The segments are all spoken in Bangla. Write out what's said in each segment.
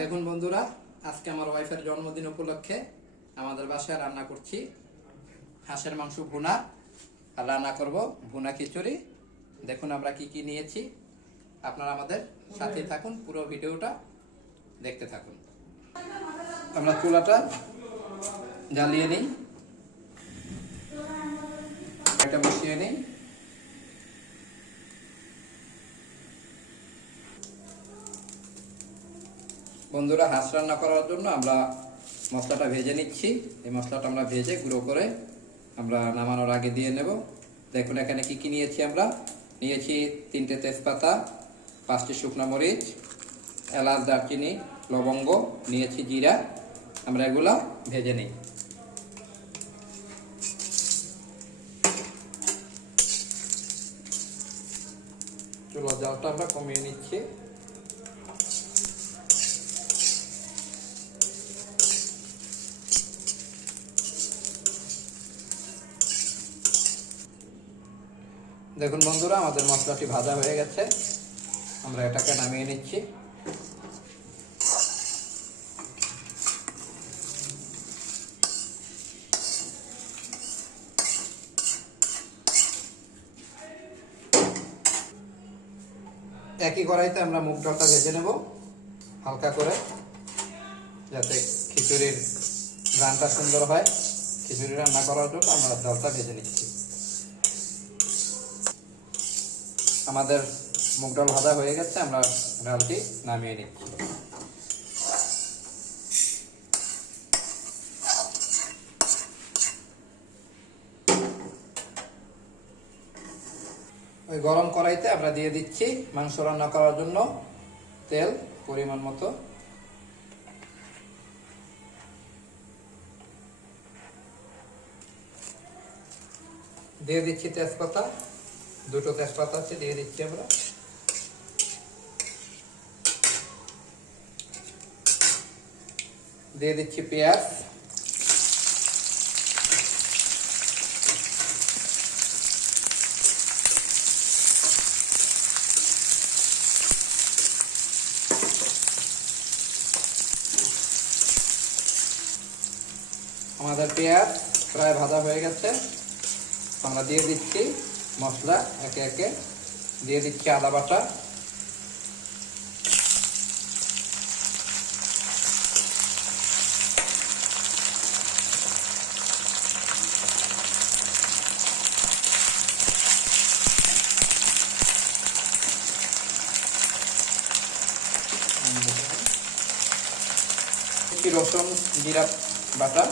দেখুন বন্ধুরা, আজকে আমার ওয়াইফের জন্মদিন উপলক্ষে আমাদের বাসায় রান্না করছি হাঁসের মাংস ভুনা, আর রান্না করব ভুনা খিচুড়ি। দেখুন আমরা কি কি নিয়েছি, আপনারা আমাদের সাথে থাকুন, পুরো ভিডিওটা দেখতে থাকুন। আমরা চুলাটা জ্বালিয়ে নিই, এটা বসিয়ে নিই। বন্ধুরা, হাঁস রান্না করার জন্য আমরা মশলাটা ভেজে নিচ্ছি। এই মশলাটা আমরা ভেজে গুঁড়ো করে আমরা নামানোর আগে দিয়ে নেব। দেখুন এখানে কি কি নিয়েছি। আমরা নিয়েছি 3টে তেজপাতা, 5টি শুকনো মরিচ, এলাচ, দারচিনি, লবঙ্গ, নিয়েছি জিরা। আমরা এগুলা ভেজে নিই। চুলার জালটা আমরা কমিয়ে নিচ্ছি। দেখুন বন্ধুরা, আমাদের মশলাটি ভাজা হয়ে গেছে, আমরা এটাকে নামিয়ে নিচ্ছি। একই কড়াইতে আমরা মুগ ডালটা ভেজে নেব হালকা করে, যাতে খিচুড়ির রান্নাটা সুন্দর হয়। খিচুড়ি রান্না করার জন্য আমরা ডালটা ভেজে নিচ্ছি। আমাদের মুগ ডাল ভাজা হয়ে গেছে, আমরা ডালটি নামিয়ে নিচ্ছি। ওই গরম কড়াইতে আমরা দিয়ে দিচ্ছি মাংস রান্না করার জন্য তেল পরিমাণ মতো। দিয়ে দিচ্ছি তেজপাতা, 2টো তেজপাতা আছে, দিয়ে দিচ্ছি আমরা। দিয়ে দিচ্ছি পেঁয়াজ, আমাদের পেঁয়াজ প্রায় ভাজা হয়ে গেছে। আমরা দিয়ে দিচ্ছি মশলা একে একে। দিয়ে দিচ্ছি আদা বাটা, রসুন জিরা বাটা,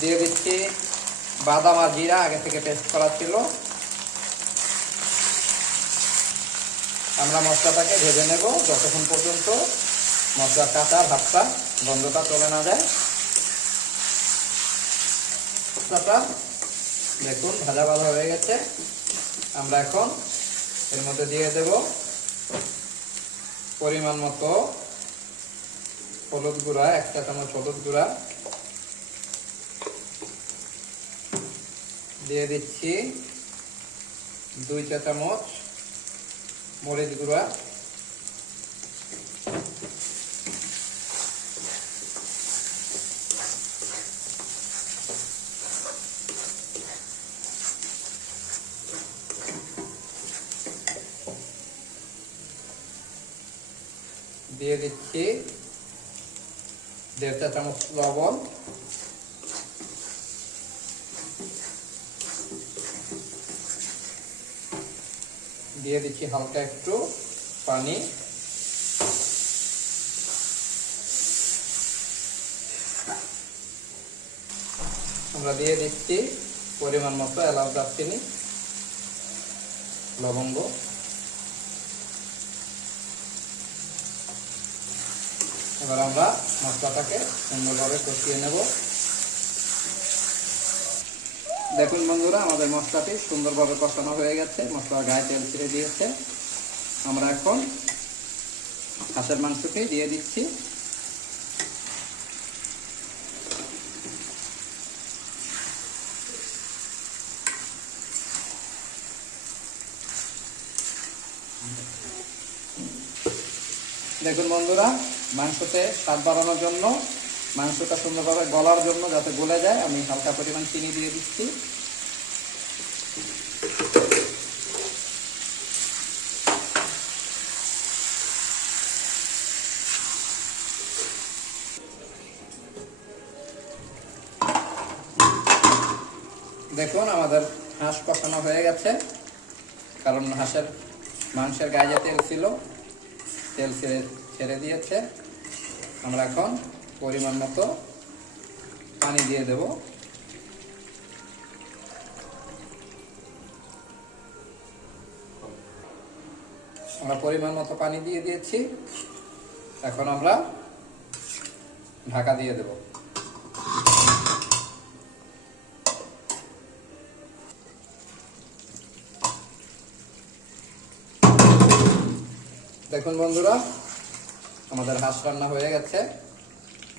দিয়ে দিচ্ছি বাদাম আর জিরা আগে থেকে পেস্ট করা ছিল। আমরা মশলাটাকে ভেজে নেব যতক্ষণ পর্যন্ত মশলার কাঁচা ভাবটা গন্ধটা চলে না যায়। মশলাটা দেখুন ভাজা ভাজা হয়ে গেছে। আমরা এখন এর মধ্যে দিয়ে দেব পরিমাণ মতো হলুদ গুঁড়া, 1 চা চামচ হলুদ গুঁড়া। দিয়ে দিচ্ছি 2 চা চামচ মরিচ গুঁড়া। দিয়ে দিচ্ছি 1.5 চা চামচ লবণ। দিয়ে দিচ্ছি হালকা একটু পানি। আমরা দিয়ে দিচ্ছি পরিমাণ মতো এলাচ, দারচিনি, লবঙ্গ। এবার আমরা মশলাটাকে সুন্দরভাবে কষিয়ে নেব। দেখুন বন্ধুরা, আমাদের মশলাটি সুন্দরভাবে কষানো হয়ে গেছে, মশলার গায়ে তেল ছেড়ে দিয়েছে। আমরা এখন হাঁসের মাংসটি দিয়ে দিচ্ছি। দেখুন বন্ধুরা, মাংসতে স্বাদ বাড়ানোর জন্য, মাংসটা সুন্দরভাবে গলার জন্য, যাতে গলে যায়, আমি হালকা পরিমাণ চিনি দিয়ে দিচ্ছি। দেখুন আমাদের হাঁস কষানো হয়ে গেছে, কারণ হাঁসের মাংসের গায়ে যে তেল ছিল, তেল ছেড়ে দিয়েছে। আমরা এখন পরিমাণ মতো পানি দিয়ে দেব। আমরা পরিমাণ মতো পানি দিয়ে দিয়েছি। এখন আমরা ঢাকা দিয়ে দেব। দেখুন বন্ধুরা, আমাদের হাঁস রান্না হয়ে গেছে।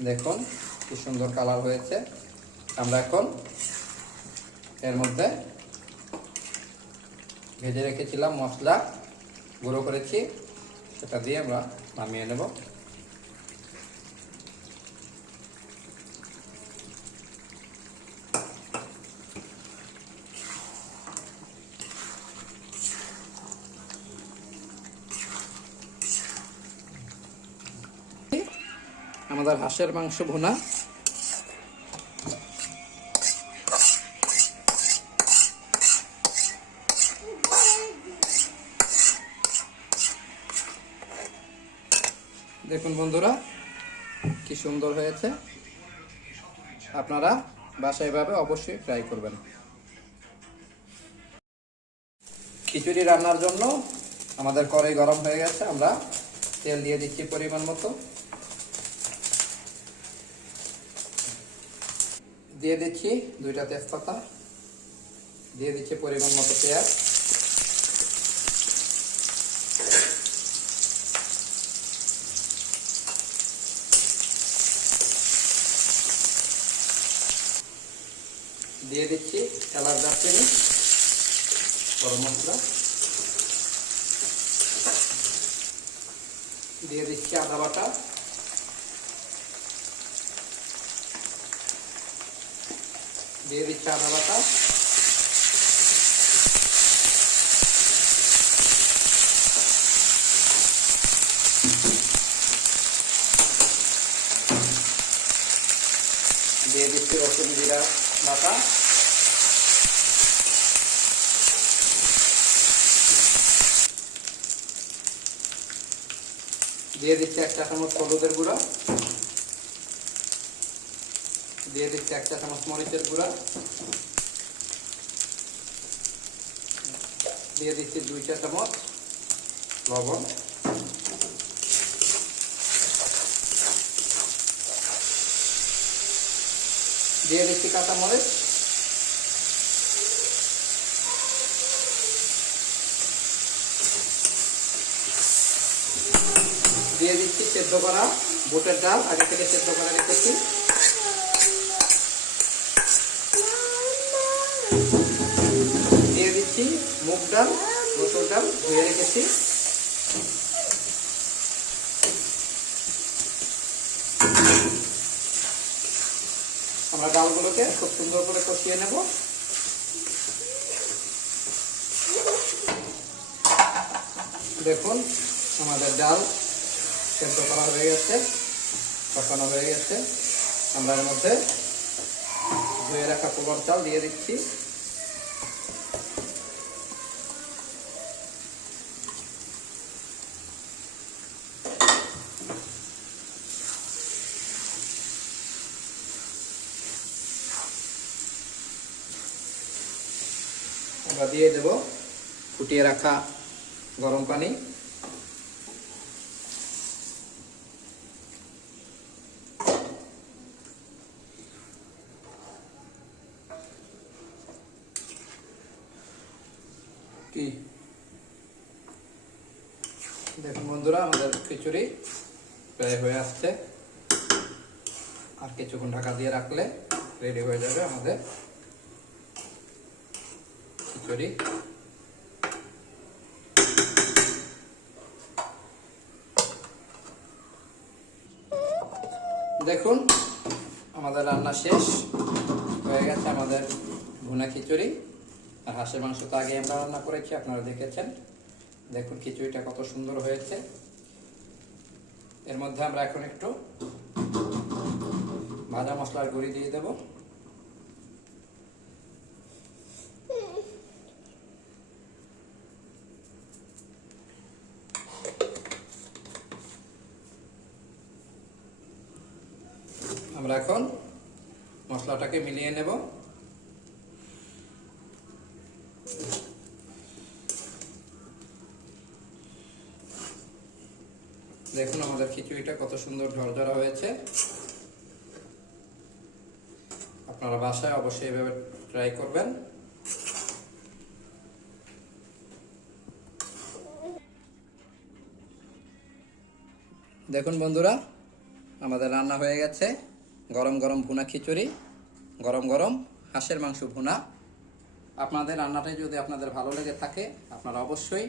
দেখুন কি সুন্দর কালার হয়েছে। আমরা এখন এর মধ্যে ভেজে রেখেছিলাম মশলা, গুঁড়ো করেছি, সেটা দিয়ে আমরা নামিয়ে নেব। আমাদের হাঁসের মাংস ভুনা দেখুন বন্ধুরা কি সুন্দর হয়েছে। আপনারা বাসায় এভাবে অবশ্যই ট্রাই করবেন। খিচুড়ি রান্নার জন্য আমাদের কড়াই গরম হয়ে গেছে। আমরা তেল দিয়ে দিচ্ছি পরিমাণ মতো। দিয়ে দিচ্ছি 2টা তেজপাতা, দিয়ে দিচ্ছি পরিমাণ মতো পেঁয়াজ, দিয়ে দিচ্ছি এলাচ, দারচিনি, গরম মশলা, দিয়ে দিচ্ছি আদা বাটা, দিয়ে দিচ্ছি আদা বাটা, দিয়ে দিচ্ছি রসুন জিরা বাটা, দিয়ে দিচ্ছি 1 চা চামচ হলুদের গুঁড়া, দিয়ে দিচ্ছি 1 চা চামচ মরিচের গুঁড়া, দিয়ে দিচ্ছি 2 চা চামচ লবণ, দিয়ে দিচ্ছি কাঁচামরিচ, দিয়ে দিচ্ছি সেদ্ধ করা বুটের ডাল, আগে থেকে সেদ্ধ করে রেখেছি, দিয়ে দিচ্ছি মুগ ডাল, মসুর ডাল ধুয়ে রেখেছি, আমরা ডালগুলোকে খুব সুন্দর করে কষিয়ে নেব। দেখুন আমাদের ডাল সেদ্ধ করা হয়ে গেছে, কষানো হয়ে গেছে। আমরা এর মধ্যে ধুয়ে রাখা পোলার চাল দিয়ে দিচ্ছি, আমরা দিয়ে দেব ফুটিয়ে রাখা গরম পানি। কি দেখুন বন্ধুরা, আমাদের খিচুড়ি প্রায় হয়ে আসছে। আর কিছুক্ষণ ঢাকা দিয়ে রাখলে রেডি হয়ে যাবে আমাদের খিচুড়ি। দেখুন আমাদের রান্না শেষ হয়ে গেছে। আমাদের ভুনা খিচুড়ি আর হাঁসের মাংস তো আগে আমরা রান্না করেছি, আপনারা দেখেছেন। দেখুন খিচুড়িটা কত সুন্দর হয়েছে। এর মধ্যে আমরা এখন একটু ভাজা মশলার গুঁড়ি দিয়ে দেব। আমরা এখন মশলাটাকে মিলিয়ে নেব। দেখুন আমাদের খিচুড়িটা কত সুন্দর ঝরঝরা হয়েছে। আপনারা বাসায় অবশ্যই এভাবে ট্রাই করবেন। দেখুন বন্ধুরা, আমাদের রান্না হয়ে গেছে। গরম গরম ভুনা খিচুড়ি, গরম গরম হাঁসের মাংস ভুনা। আপনাদের রান্নাটাই যদি আপনাদের ভালো লেগে থাকে, আপনারা অবশ্যই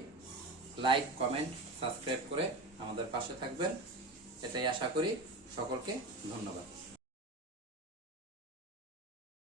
লাইক, কমেন্ট, সাবস্ক্রাইব করে আমাদের পাশে থাকবেন। এটাই আশা করি। সকলকে ধন্যবাদ।